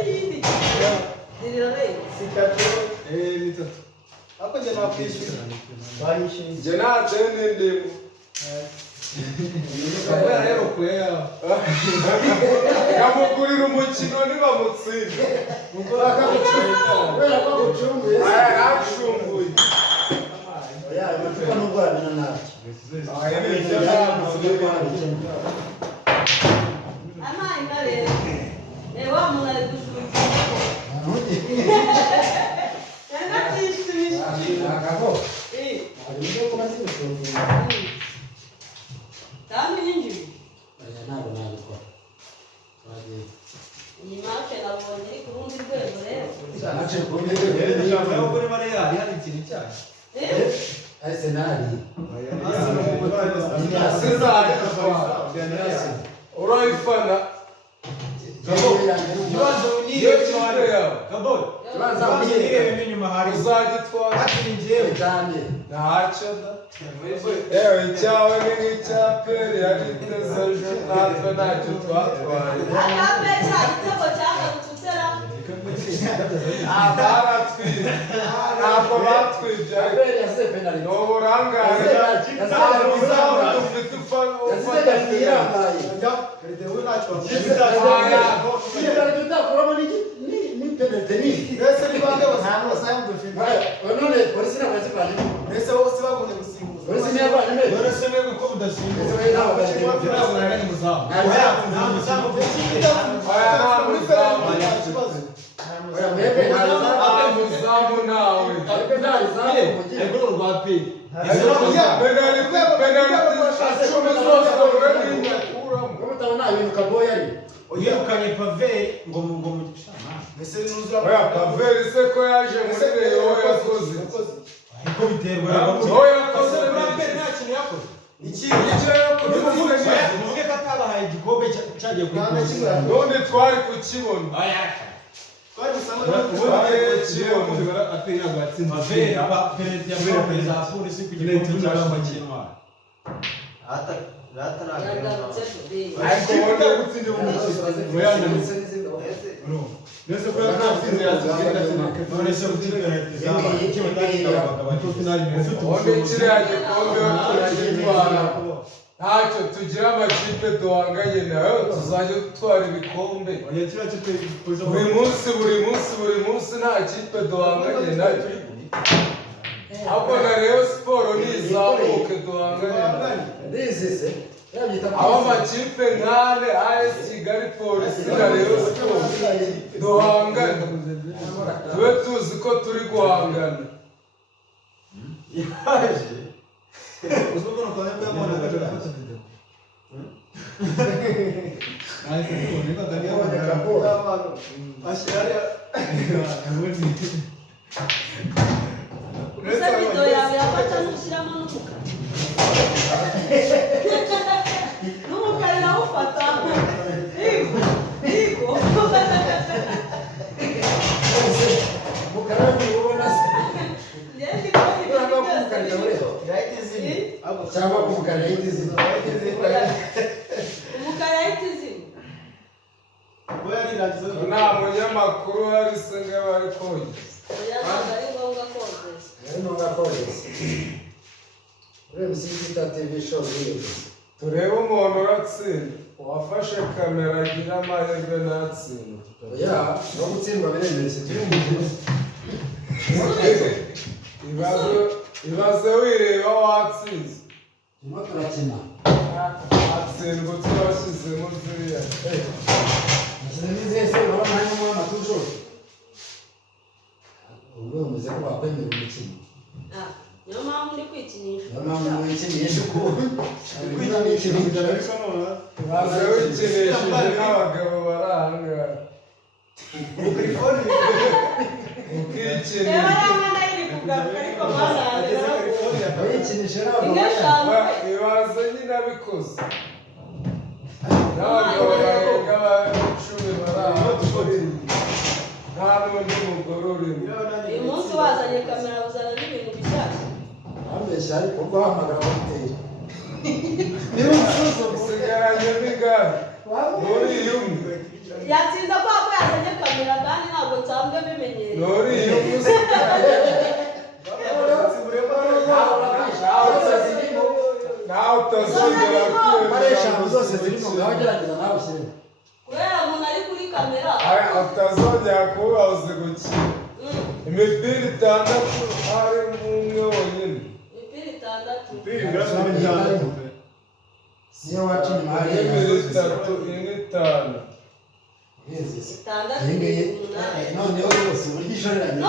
yindi. Dirire. Sitatu. Bitatu. Hapo jamaa pishi. Baishi. Jana tene ndemu. Kabaya rero kwera. Yamugurira umukino niba mutsinda. Mukora akagucunga. Wera akagucunga. Ashumbuye. Oya, matuka nubwo abina nabi. Ama indare. Ewa munari kushurika. Nenda tishimishi. Akabo. Ndio kama sio kushurika. Tami nyingi. Ntabwo nabikora. Iyi marke nabonye kurundi rwego rero. Nace kumbere Nshaka kuri Maria hari ikintu cyane. Arsenal. Urayifana. Ikibazo ni Gabon. Uzagitwara inyuma hari. Uzagitwara. Hakiri njyewe cyane. Ntacyo da. Ewe icyawe ni nk'icyaperi yariteze ejo natwe ntacyo twatwaye. Akabe cyagitego cyagututera. Baratwibye. Ntabwo batwibye. Abel yase penalty. Ni uburangare. Dufite ufata Yambaye. Perezida ntacyo Ni penalty ni. Ese ni bande basanga basanga dufite. None polisi na polisi bali. Ese bose bagonye gusimbuza. Polisi ni abana ne. Dore se mwe ko mudasimbuza. Ese nabo Ntabwo muzamu. Oya, nta muzamu. Oya, mebe muzamu nawe. penalty zawe mujye. Ego rwa pe. Kama utaona ibintu kaboya ari. Uyirukanye Pave ngo mu Ese nuza. Oya Paveri se ko yaje muri Reyo yakoze. ariko biterwa Oya yakoze Pave nta kintu yakoze. icyo yakoze Muvuge ko atabahaye igikombe cyagiye kuri none twari kukibona. Pave perezida ya perezida wa polisi ku gikombe cy'abamba cy'intwari. Yagarutse today. Ariko gutsinda Nese ko yatsinze yatsinze none se utsinda perezida ikiba cy'abagabo bari finali ubundi kiriya gikombe turagitwara. Ntacyo tugira amakipe duhanganye nayo tuzajya dutwara ibikombe. Buri munsi nta kipe duhanganye nayo. Ahubwo na Rayon Sport nizamuke duhanganye nayo. Ndizise. Aba amakipe nk'ane AS Kigali Polisi na Rayon Sport duhangane. Tube tuzi ko turi guhangana. Usokono kwa nini mwana anataka video? Hapo niko ndani ya Kaboya. Ashiria. Gusa video yawe yafata n'ushyiramo n'umukara. N'umukara nawe ufata. Yego. Mukara ni ubona se. Yego ko Cyangwa kumukara yitizi. umukara yitizi. Nta munyamakuru hari se ngo bari kogeza. Oya ntabwo ari ngombwa kogeza. Rero ngakoreze. Rero msingita TV show hiyo. Turebe umuntu uratsinda. Uwafashe kamera agira amahirwe natsinda. Oya, no gutsindwa biremerese Ibaze wireba watsinze. Turimo turakina. Atsindwa twashyizemo ziriya. Nizese urabona harimo amatujuru. Ubwo umeze ko bakwemera umukino. Niyo mpamvu ndi kwikinisha. Niyo mpamvu mwikinisha uko. Ibaze wikinishije n'abagabo bari ahangaha. Ukikinisha. Reba yamana iri kugaruka ariko mwana Wikinisha n'abagabo. Ibaze nyine abikoze. N'abagabo barenga 10 bari ahangaha. Nta n'undi mugore urimo. uyu munsi wazanye kamera uzana n'ibintu bishyashya. Ambeshya ariko guhamagara hoteli. Usigaranye n'igare. Nuriye umwe. yatsinda ko yazanye kamera kandi ntabwo nsanzwe bimenyereye. Nuriye umwe. Nawe utazongera eshanu zose zirimo ngaho gerageza nawe ushyiremo. Kubera umuntu ari kuri kamera. utazongera kuba uzi gukina. Imipira 6 ari umwe wonyine. Imipira 6. Niyo wacu inyuma hari Imipira 3 ine 5. noneho rwose uburyo ishoreranye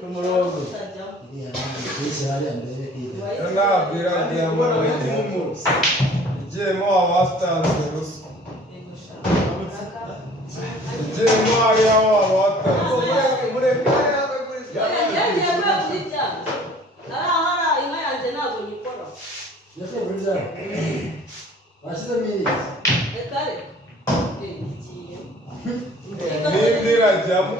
ku murongo. Nabwira ndiyamara igiyemo abatanze ruswa. Igiyemo hariya abatanze. N'indi irajyamo.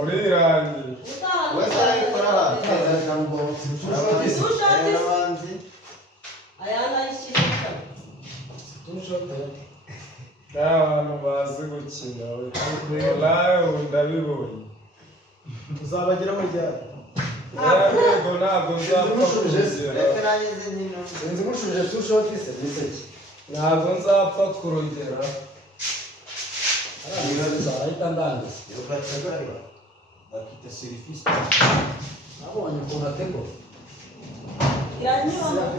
Urirangije. N'abantu bazi gukina nawe ndabibonye. Uzabageraho ryari? Yego ntabwo nzapfa kurugera. sinzi mushuje tushoti se niseki Ntabwo nzapfa kurugera. ahita ndangiza bakita serivisi. nabonye ukuntu ategura Iranyuramo.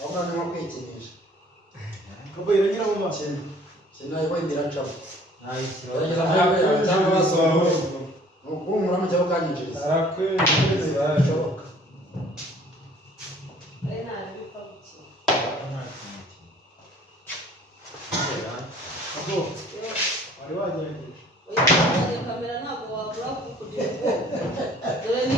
ahubwo ni nko kwikinisha Kabo iranyura mu maso. sinayo wenda iracamo gerageza Ntabwo amahirwe yawe cyangwa yinjiriza basohoye ahubwo. ni ukubumura mu cyangwa ukanyinjiriza Arakwinjiriza birashoboka Kabo wari wagerageje. Kamera ntabwo wabura kugira ngo dore ni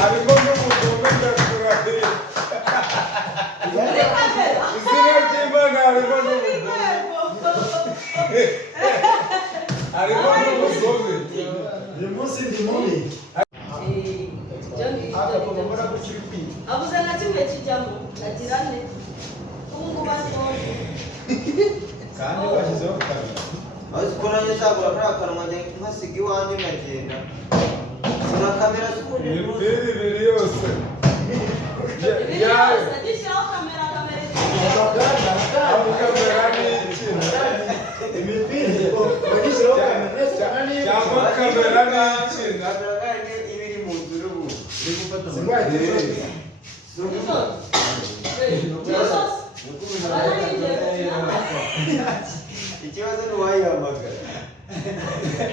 harimo n'umugome ndakurahiye. Izina ry'Imana harimo n'umugome. Harimo n'umugome. uyu munsi ndi mubi abuze na kimwe kijyamo agira ne ubu ngubu asoje Kandi bashyizeho kamera. aho zikora nyazagura kariya kanwa njye nkasiga iwanjye nkagenda zira kamera z'ubundi Imipira 2 yose. ibiri yose agishyiraho kamera Aho kamera ni ikina. wagishyiraho kamera Cyangwa kamera ni ikina. kamera kandi iba iri mu nzu n'ubundi iri gufata singwaye tushoti ikibazo ni uwayihamagara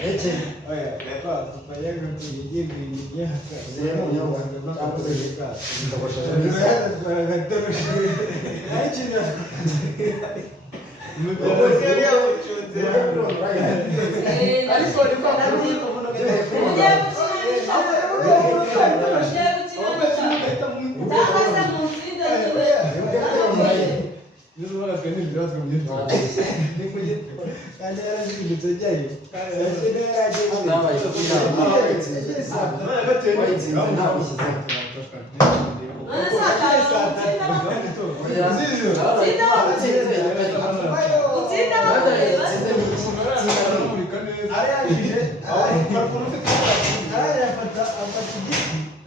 eke Oya, papa, tufanyaga tugiye kuingia hapa. ziri mu nyobwa cyangwa ziri ndabashije neza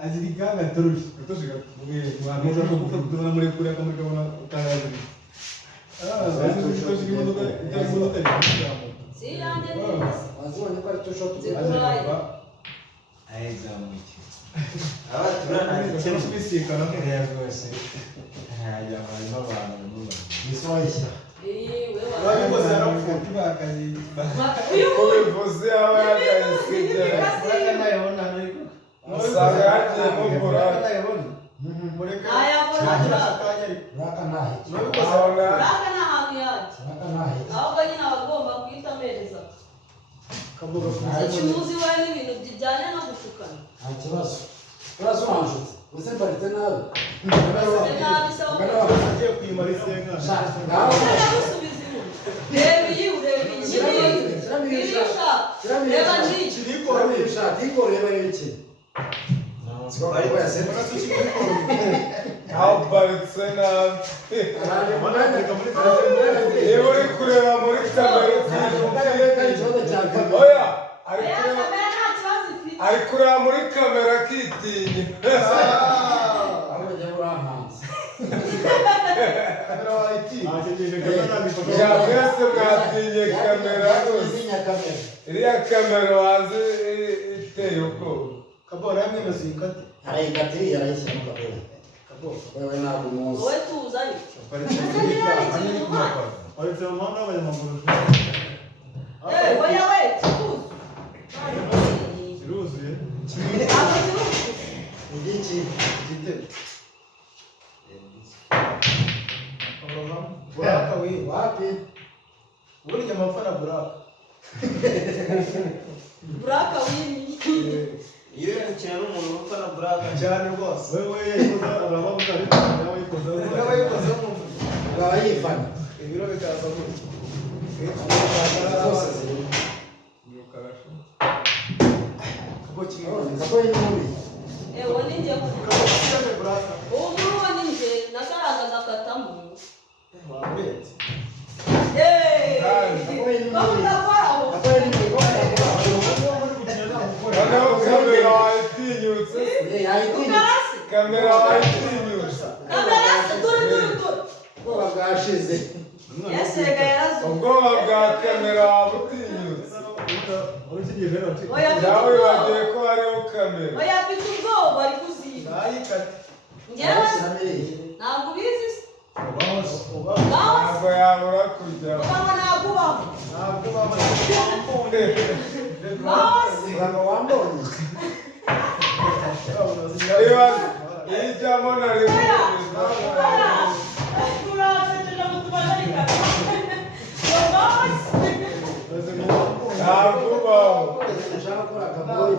azirikanga turushi kutoshika mwana kutoka muri kuri akamuri kabona utayaziri tutoshika imodoka imodoka wazibonye ko ari tushoti ayizamuki aba turana kubisikana rwose hajya harimo abantu nisoyishya babikoze arapfuka bakazi Uko bivuze aba yagayisiga. Usanga yagiyemo buraka. raka ntahe Abona raka ntahe ahubwo nyine aba agomba guhita amereza ikimuzi wawe n'ibintu bijyanye no gushukana nta kibazo uraza uranshutse gusa mbarite nabi agiye kwimara isenga gusubiza inyuma reba iyi ureba iki reba n'iki Haparitse nabi. Niba uri kureba muri kamera oya ari kureba muri kamera akitinya. Mwese mwatinye kamera rwose. Iriya kamera wanze iteye ubwoba. Kabora yamwe mazikate. Arayikatiri yarayishyira mu kabora. Wewe ntabwo umuzi. wowe tuzanye Aretse mu muhanda w'abanyamaguru. oya we Kiruzuye. Igiki Igitego. Buraka we. wapi? Burya amafana buraka. buraka wini iyo uri gukina n'umuntu ufana buraga Cyane rwose. Wewe yikoza urababuza ariko nawe yikoza. Nawe yikoza mu Ngaba yifana. ibiro bikaza gutya. Zose ziri. Kabo kimwe. Kapo y'intumbi. ewo ninjye Kabo kimwe buraka. ubu ngubu ninjye nakaraga gakatamo Wabetse. Kapo y'intumbi. Kapo y'intumbi. Noneho kamera wayitinyutse. ukarasi Kamera wayitinyutse. kamerasi turi Ubwoba bwashize. yesega yarazuba Ubwoba bwa kamera wabutinyutse. oya afite Nawe ubwoba bagiye ko hariho kamera. oya afite ubwoba ari kuziba Nayikate. njyewe Sinamereye. ntabwo ubizi se Uba. nawe Ntabwo yabura kujya. ubaba nakubaho Ntabwo bamaze. nawe se Ntabwo wambonye. Iyo ijyamo na rimwe. Ntabwo ubaho. Ushaka gukora akaboyi.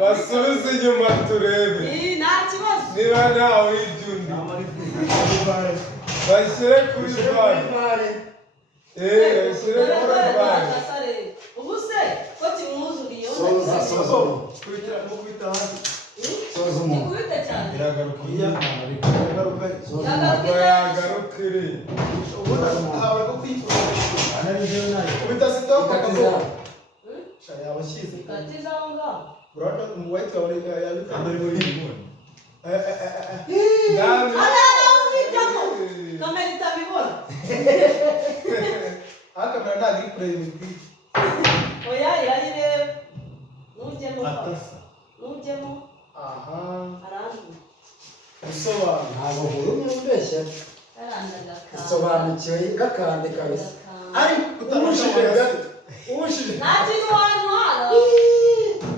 Basubize inyuma turebe. Niba ntawe ujya undi. Bashyire kuri bare. Bashyire kuri bare. Soza umuntu. Iragaruka. Ntabwo yagaruka iri. Hawe ko kwifura. Kubita sitoka kazo. Shaya abashyize. Buraka mu white wawe yabika. Andari muri ngone. Nani? kamera itabibona Akamera ntabwo iri kureba imipira. oya irayireba nujyemo Atasa. nujyemo Aha. aranduye Usobanura. Ntabwo burumye ubeshya. yarandagaka Sobanukiwe gakande kabisa. Ariko utamushije gato. Umushije. nta kintu wantwara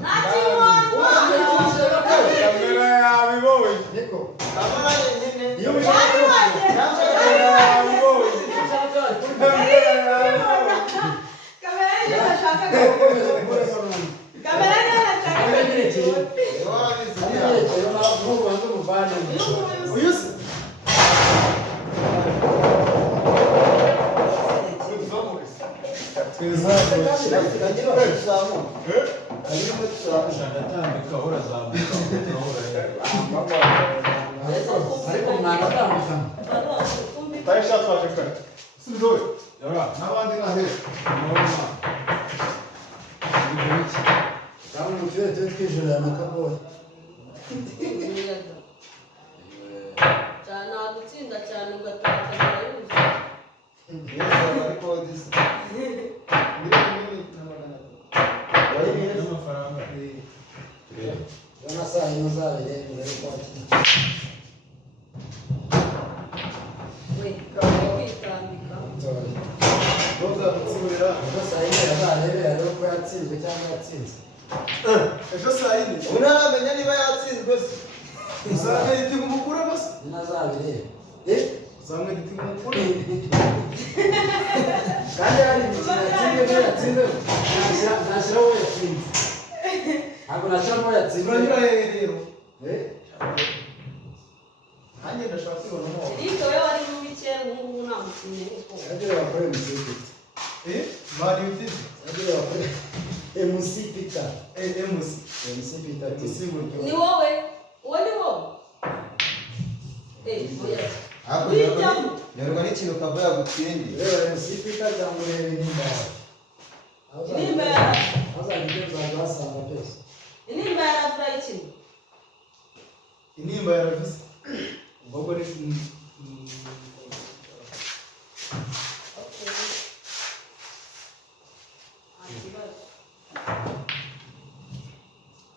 nta kintu wantwara Kamera yabibonye. Niko. kamera nyine Iyo wari ushaka wagenda Kamera yabibonye. Kamera yabibonye. kamera niyo nashakaga gukomeza gukoresha umuntu. kamera niyo nashakaga Amenyerekeye. warabizi Amenyerekeye n'ubanza umuvane. Uyu se. Ariko umwanda atandukanye. Taisha twaje kare. Sindoye. Yara. Nabandi nahe. Kandi umupira turi twijurira na kaboyi. cyane nagutsinda cyane ugataha kamera yuzuye yesu ariko disi N'amafaranga. Y'amasaha y'umuzabire mbere yuko bakina. we kamera kwitambika Sorry. Roza gutsurira. Ubwo saa yine yazarebe arebe ko yatsinzwe cyangwa yatsinze. Ejo saa yine. ubu ntaramenya niba yatsinzwe se Uzane iti mukura bose. Nyina azabirebe. Zamwe giti mukuru. kandi hari imikino yatsinze yatsinze nashyiraho yatsinze ntabwo nashyiramo yatsinze Turanyura rero. nanjye ndashaka kwibonamo Eric we wari mu bike ngubu nta mukinnyi kuko yagiye bakora musipita Mari utizi. yagiye bakora musipita MC. musipita ni wowe uwo ni wowe oya wijyamo nerwa n'ikintu kava yagutsindiye rero musipita cyangwa urebe nimba inimba ya azajya uzajya wasanga byose inimba ya furayikini Inimba ya Ravisi. Ubwo ni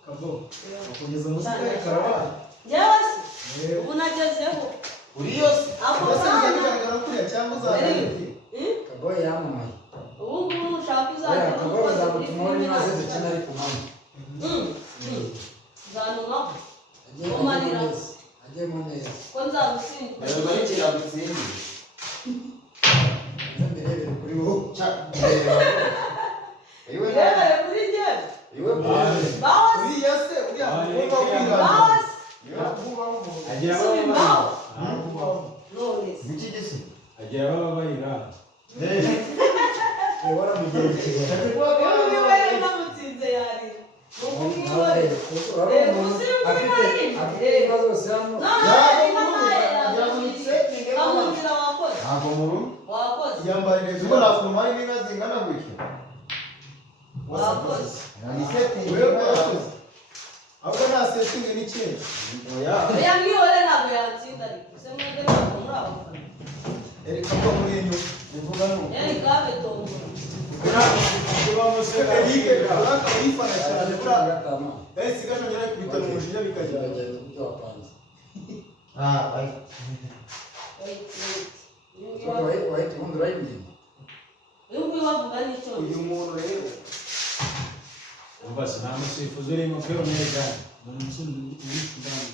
Kabo. Kugeza umusitari karabaye. njyewe se ubu nagezeho uri yose ako Bose kanya bizagaragara kuriya cyangwa uzagaruke. kagoye yamamaye ubu ngubu nushaka uzagera kagoye bazamutuma uri maze dukina ari ku manywa zanumaho agiyemo neza ko nzagusimbura nerwa n'ikintu yagutsindiye mbirebere kuri wowe urebere kuri njyewe iwe bwose bawasi Uriya se uriya mukobwa w'umwirabura. bawasi agira simbaho ababa none se iki gisi agira ababa bayira waramugerekeye uyu we namutsinze yarira nawe afite ibibazo byose hano kamuzira wakoze ntabwo muru wakoze Yambaye ubwo nakuma n'inka zingana gutyo wakoze ni setting Wewe wakoze. Ahubwo nta setting n'ikintu. oya oya mwihore ntabwo yatsinda ariko se mwebwe ntabwo muri abafana Erika ko muri enyo. bivuga no yari kabe tombora Eric uraka uyifana cyane kura. gatanu Sigaje nyara kubita mu mujinya bikajya. gerageza ibyo wapanze ay wahita ubundi urayimenya uyu nguyu bavuga n'icyo Uyu muntu rero. basi nta musifuzi urimo pe umeze ni umusore uri kudana